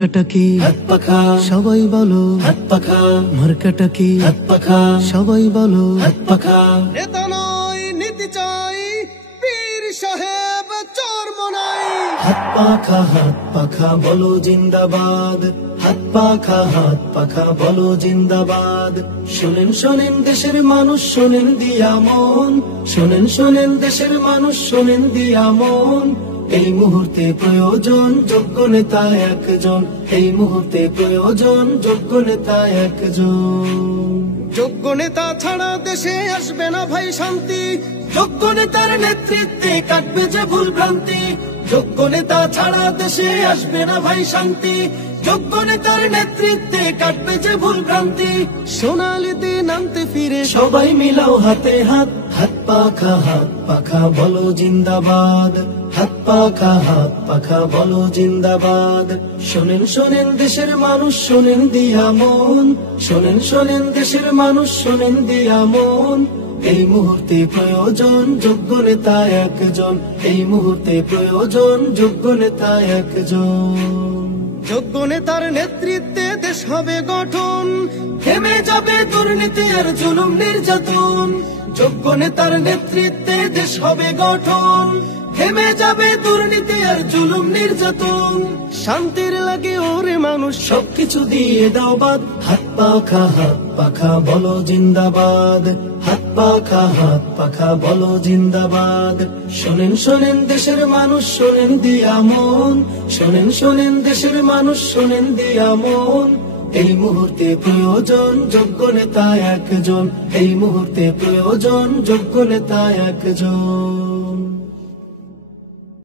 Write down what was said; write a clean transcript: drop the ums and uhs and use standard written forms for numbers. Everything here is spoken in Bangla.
মার্কাটা কি হাত পাখা সবাই বলো, হাত পাখা মার্কাটা কি হাত পাখা সবাই বলো। হাত পাখা নেতা নয় নীতি চাই, পীর সাহেব চর্ম নাই। হাত পাখা বলো জিন্দাবাদ। হাত পাখা বলো জিন্দাবাদ। শোনেন শোনেন দেশের মানুষ, শোনেন দিয়া মন। শোনেন শোনেন দেশের মানুষ, শোনেন দিয়া মন। এই মুহূর্তে প্রয়োজন যোগ্য নেতা একজন। এই মুহূর্তে প্রয়োজন যোগ্য নেতা একজন। যোগ্য নেতা ছাড়া দেশে আসবে না ভাই শান্তি। যোগ্য নেতার নেতৃত্বে কাটবে যে ভুল ভ্রান্তি। যোগ্য নেতা ছাড়া দেশে আসবে না ভাই শান্তি। যোগ্য নেতার নেতৃত্বে কাটবে যে ভুল ভ্রান্তি। সোনালি দিন আনতে ফিরে সবাই মিলাও হাতে হাত। হাত পাখা বলো জিন্দাবাদ। হাত পাখা বলো জিন্দাবাদ। শোনেন শোনেন দেশের মানুষ, শোনেন দিয়া মন। শোনেন শোনেন দেশের মানুষ, শোনেন দিয়া মন। এই মুহূর্তে প্রয়োজন যোগ্য নেতা একজন। এই মুহূর্তে প্রয়োজন যোগ্য নেতা একজন। যোগ্য নেতার নেতৃত্বে দেশ হবে গঠন। থেমে যাবে দুর্নীতি আর জুলুম নির্যাতন। যোগ্য নেতার নেতৃত্বে দেশ হবে গঠন। থেমে যাবে দুর্নীতি আর জুলুম নির্যাতন। শান্তির লাগে ওরে মানুষ সবকিছু দিয়ে দাও বাদ। হাত পাখা বলো জিন্দাবাদ। হাত পাখা বলো জিন্দাবাদ। শোনেন শোনেন দেশের মানুষ, শোনেন দিয়া মন। শোনেন শোনেন দেশের মানুষ, শোনেন দিয়া মন। এই মুহূর্তে প্রয়োজন যোগ্য নেতা একজন। এই মুহূর্তে প্রয়োজন যোগ্য নেতা একজন।